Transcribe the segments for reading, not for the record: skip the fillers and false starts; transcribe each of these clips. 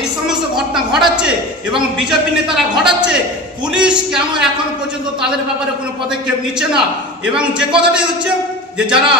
এই সমস্ত ঘটনা ঘটাচ্ছে এবং বিজেপি নেতারা ঘটাচ্ছে, পুলিশ কেন এখন পর্যন্ত তাদের ব্যাপারে কোনো পদক্ষেপ নিচ্ছে না? এবং যে কথাটাই হচ্ছে যে যারা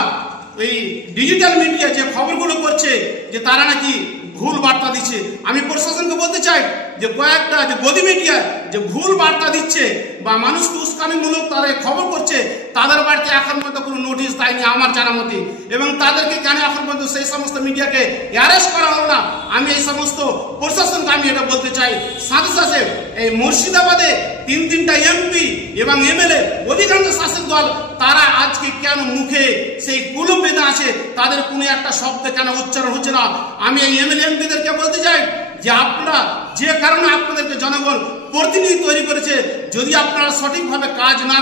এই ডিজিটাল মিডিয়া যে খবরগুলো করছে যে তারা নাকি ভুল বার্তা দিচ্ছে, আমি প্রশাসনকে বলতে চাই যে কয়েকটা যে গদি মিডিয়া যে ভুল বার্তা দিচ্ছে বা মানুষকে উস্কানিমূলক তারা খবর করছে, তাদের বাড়িতে এখন পর্যন্ত কোনো নোটিশ দেয়নি আমার জানা মতে, এবং তাদেরকে কেন এখন পর্যন্ত সেই সমস্ত মিডিয়াকে অ্যারেস্ট করা হলো না? আমি এই সমস্ত প্রশাসনকে আমি এটা বলতে চাই। সাথে সাথে এই মুর্শিদাবাদে তিনটা এমপি এবং এমএলএ অধিকাংশ শাসক দল তারা আজকে কেন মুখে সেই কুলুপ বেঁধে আছে, তাদের কোনো একটা শব্দ কেন উচ্চারণ হচ্ছে না? আমি এই এমএলএ এমপিদেরকে বলতে চাই যে আপনারা যে কারণে আপনাদেরকে জনগণ প্রতিনিধি তৈরি করেছে, যদি আপনারা সঠিকভাবে কাজ না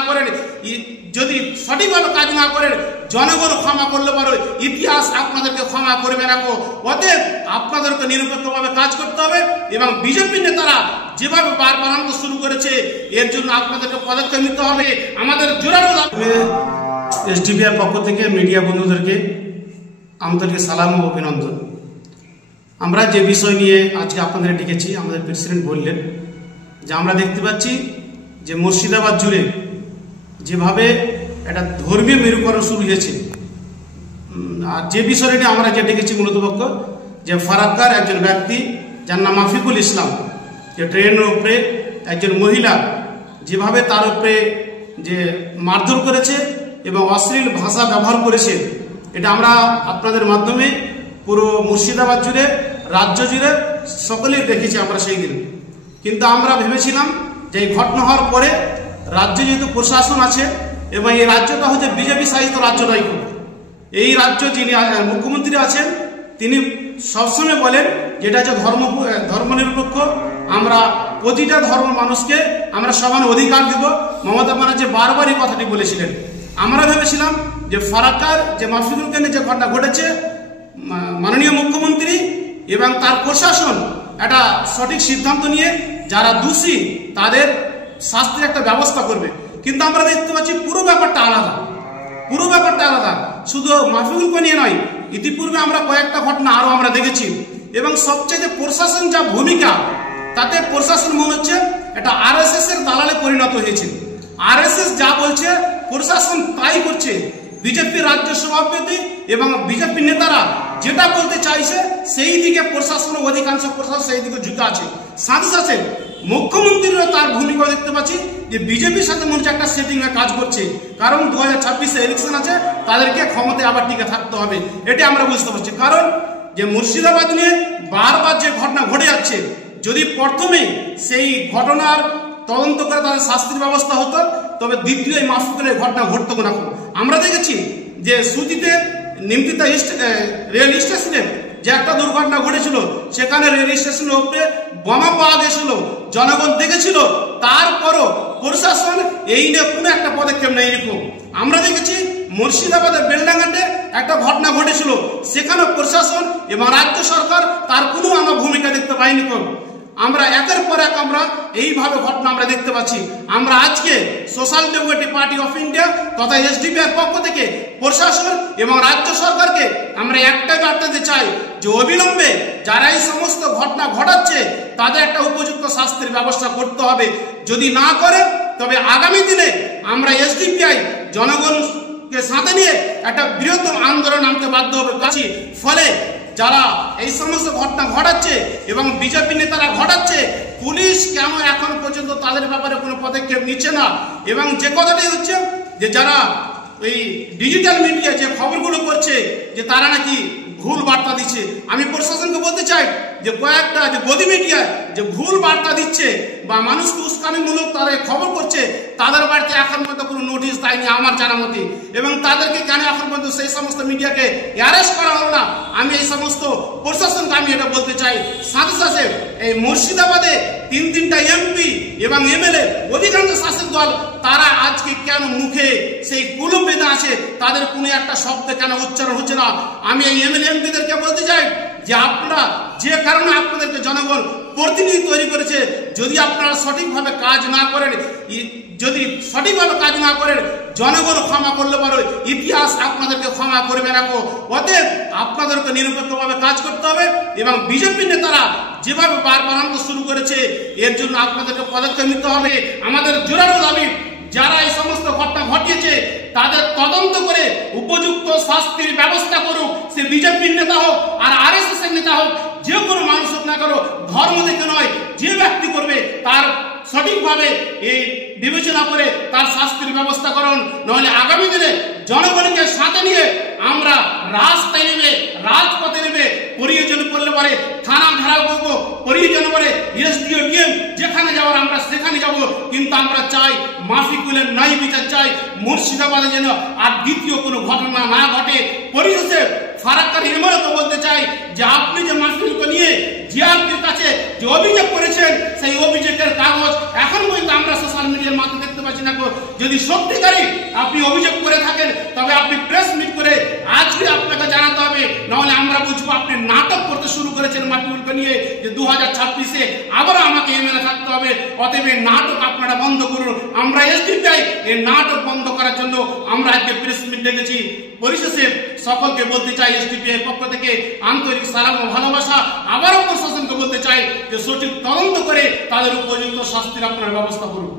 করেন, জনগণ ক্ষমা করলে পারো, ইতিহাস আপনাদেরকে ক্ষমা করবে না। অতএব আপনাদেরকে নিরপেক্ষভাবে কাজ করতে হবে এবং বিজেপি নেতারা যেভাবে বারবার শুরু করেছে এর জন্য আপনাদেরকে পদক্ষেপ নিতে হবে। আমাদের জোরালো এসডিপিআর পক্ষ থেকে মিডিয়া বন্ধুদেরকে আন্তরিক সালাম ও অভিনন্দন। আমরা যে বিষয় নিয়ে আজকে আপনাদের ডেকেছি, আমাদের প্রেসিডেন্ট বললেন যে আমরা দেখতে পাচ্ছি যে মুর্শিদাবাদ জুড়ে যেভাবে একটা ধর্মীয় মেরুকরণ শুরু হয়েছে, আর যে বিষয়টি আমরা যে ডেকেছি মূলত পক্ষ যে ফারাক্কার একজন ব্যক্তি যার নাম মাফিকুল ইসলাম, যে ট্রেনের উপরে একজন মহিলা যেভাবে তার উপরে যে মারধর করেছে এবং অশ্লীল ভাষা ব্যবহার করেছে, এটা আমরা আপনাদের মাধ্যমে পুরো মুর্শিদাবাদ জুড়ে রাজ্য জুড়ে সকলেই দেখেছি আমরা সেই দিন। কিন্তু আমরা ভেবেছিলাম যে এই ঘটনা হওয়ার পরে রাজ্যে যেহেতু প্রশাসন আছে এবং এই রাজ্যটা হচ্ছে বিজেপি শাসিত রাজ্য নয়, এই রাজ্য যিনি মুখ্যমন্ত্রী আছেন তিনি সবসময় বলেন যেটা হচ্ছে ধর্মনিরপেক্ষ, আমরা প্রতিটা ধর্ম মানুষকে আমরা সমান অধিকার দিব। মমতা ব্যানার্জি বারবার এই কথাটি বলেছিলেন। আমরা ভেবেছিলাম যে ফারাক্কার যে মাফিকুলকে নিয়ে যে ঘটনা ঘটেছে, মাননীয় মুখ্যমন্ত্রী এবং তার প্রশাসন একটা সঠিক সিদ্ধান্ত নিয়ে যারা দোষী তাদের শাস্তির একটা ব্যবস্থা করবে। কিন্তু আমরা দেখতে পাচ্ছি পুরো ব্যাপারটা আলাদা। শুধু মাফিকুলকে নিয়ে নয়, ইতিপূর্বে আমরা কয়েকটা ঘটনা আরো আমরা দেখেছি এবং সবচেয়ে প্রশাসন যা ভূমিকা, তাতে প্রশাসন মনে হচ্ছে এটা আরএসএস এর দালালে পরিণত হয়েছে। আরএসএস যা বলছে প্রশাসন তাই করছে। বিজেপির রাজ্য সভাপতি এবং বিজেপি নেতারা যেটা বলতে চাইছে সেই দিকে প্রশাসন, অধিকাংশ প্রশাসন সেই দিকে ঝুঁকে আছে। সাথে সাথে মুখ্যমন্ত্রীরও তার ভূমিকা দেখতে পাচ্ছি যে বিজেপির সাথে মনে হচ্ছে একটা সেটিং এ কাজ করছে, কারণ 2026 ইলেকশন আছে, তাদেরকে ক্ষমতায় আবার টিকে থাকতে হবে, এটা আমরা বুঝতে পারছি। কারণ যে মুর্শিদাবাদ নিয়ে বারবার যে ঘটনা ঘটে যাচ্ছে, যদি প্রথমেই সেই ঘটনার তদন্ত করে তাদের শাস্তির ব্যবস্থা হতো, তবে দ্বিতীয় এই মাফিকুলের ঘটনা ঘটতো না। আমরা দেখেছি যে সুতিতে নিমতিতা রেল স্টেশনে যে একটা দুর্ঘটনা ঘটেছিল, সেখানে রেল স্টেশনের উপরে বোমা পাওয়া গেছিল, জনগণ দেখেছিল, তারপরও প্রশাসন এই নিয়ে কোনো একটা পদক্ষেপ নেই। আমরা দেখেছি মুর্শিদাবাদের বেলডাঙ্গাতে একটা ঘটনা ঘটেছিল, সেখানে প্রশাসন এবং রাজ্য সরকার তার কোনো আমরা ভূমিকা দেখতে পাইনি। আমরা একের পর এক আমরা এইভাবে ঘটনা আমরা দেখতে পাচ্ছি। আমরা আজকে social Democratic party of India তথা এসডিপিআর পক্ষ থেকে প্রশাসন এবং রাজ্য সরকারকে আমরা একটাই বার্তা দিতে চাই যে অবিলম্বে যারা এই সমস্ত ঘটনা ঘটাচ্ছে তাদের একটা উপযুক্ত শাস্তির ব্যবস্থা করতে হবে। যদি না করে তবে আগামী দিনে আমরা এসডিপিআই জনগণকে সাথে নিয়ে একটা বৃহত্তম আন্দোলন আনতে বাধ্য হবে। ফলে যারা এই সমস্ত ঘটনা ঘটাচ্ছে এবং বিজেপি নেতারা ঘটাচ্ছে, পুলিশ কেন এখন পর্যন্ত তাদের ব্যাপারে কোনো পদক্ষেপ নিচ্ছে না? এবং যে কথাটাই হচ্ছে যে যারা এই ডিজিটাল মিডিয়া যে খবরগুলো করছে যে তারা নাকি ভুল বার্তা দিচ্ছে, আমি প্রশাসনকে বলতে চাই যে কয়েকটা যে গদি মিডিয়া যে ভুল বার্তা দিচ্ছে বা মানুষকে উস্কানিমূলক তারা খবর করছে, তাদের বাড়িতে এখন পর্যন্ত কোনো নোটিশ দেয়নি আমার জানা মতে, এবং তাদেরকে কেন এখন পর্যন্ত সেই সমস্ত মিডিয়াকে অ্যারেস্ট করা হলো না? আমি এই সমস্ত প্রশাসনকে আমি এটা বলতে চাই। সাথে সাথে এই মুর্শিদাবাদে তিনটা এমপি এবং এমএলএ অধিকাংশ শাসক দল তারা আজকে কেন মুখে সেই কুলুপ বেঁধে আছে, তাদের কোনো একটা শব্দ কেন উচ্চারণ হচ্ছে না? আমি এই এমএলএ এমপিদেরকে বলতে চাই যে আপনারা যে কারণে আপনাদেরকে জনগণ প্রতিনিধি তৈরি করেছে, যদি আপনারা সঠিকভাবে কাজ না করেন, যদি সঠিকভাবে কাজ না করেন জনগণ ক্ষমা করলে পারে, ইতিহাস আপনাদেরকে ক্ষমা করবে না। অতএব আপনাদেরকে নিরপেক্ষভাবে কাজ করতে হবে এবং বিজেপি নেতারা যেভাবে বারবারান্ত শুরু করেছে এর জন্য আপনাদেরকে পদক্ষেপ নিতে হবে। আমাদের জোরালো দাবি, যারা এই সমস্ত ঘটনা ঘটিয়েছে তাদের তদন্ত করে উপযুক্ত শাস্তির ব্যবস্থা করুক। সে বিজেপির নেতা হোক আর আরএসএস এর নেতা হোক, যে কোনো মানুষ হোক না কেন, ধর্ম দেখে নয়, যে ব্যক্তি করবে তার সঠিকভাবে এই বিবেচনা করে তার শাস্তির ব্যবস্থা করুন। নাহলে আগামী দিনে জনগণকে সাথে নিয়ে আমরা রাস্তায় নেমে, রাজপথে নেমে, প্রয়োজন পড়লে পারে থানা ঘেরাও করবো, প্রয়োজন পড়ে এসডিও ডিএম যেখানে যাওয়ার আমরা সেখানে যাব। কিন্তু আমরা চাই মাফিকুলের ন্যায় বিচার চাই, মুর্শিদাবাদে যেন আর দ্বিতীয় কোনো ঘটনা না ঘটে। পরিশেষে ফারাক্কা নির্মলকে বলতে চাই যে আপনি যে মাফিকুলকে নিয়ে জিআরপির কাছে যে অভিযোগ করেছেন, সেই অভিযোগের কাগজ এখন পর্যন্ত আমরা সোশ্যাল মিডিয়ার মাধ্যমে দেখতে পাচ্ছি না। যদি সত্যিকারই আপনি অভিযোগ করে থাকেন তবে আপনি প্রেস মিট করে আজকে আপনাকে জানাতে হবে, নাহলে আমরা বুঝবো আপনি নাটক করতে শুরু করেছেন মাফিকুলকে নিয়ে, যে 2026-এ আবার আমাকে এমএলএ থাকতে হবে। অতএব এই নাটক আপনারা বন্ধ করুন। আমরা এসডিপিআই এই নাটক বন্ধ করার জন্য আমরা আজকে প্রেস মিট ডেকেছি। পরিশেষে সকলকে বলতে চাই এসডিপিআই পক্ষ থেকে আন্তরিক সালাম ও ভালোবাসা। আবারও প্রশাসনকে বলতে চাই যে সঠিক তদন্ত করে তাদের উপযুক্ত শাস্তির আপনারা ব্যবস্থা করুন।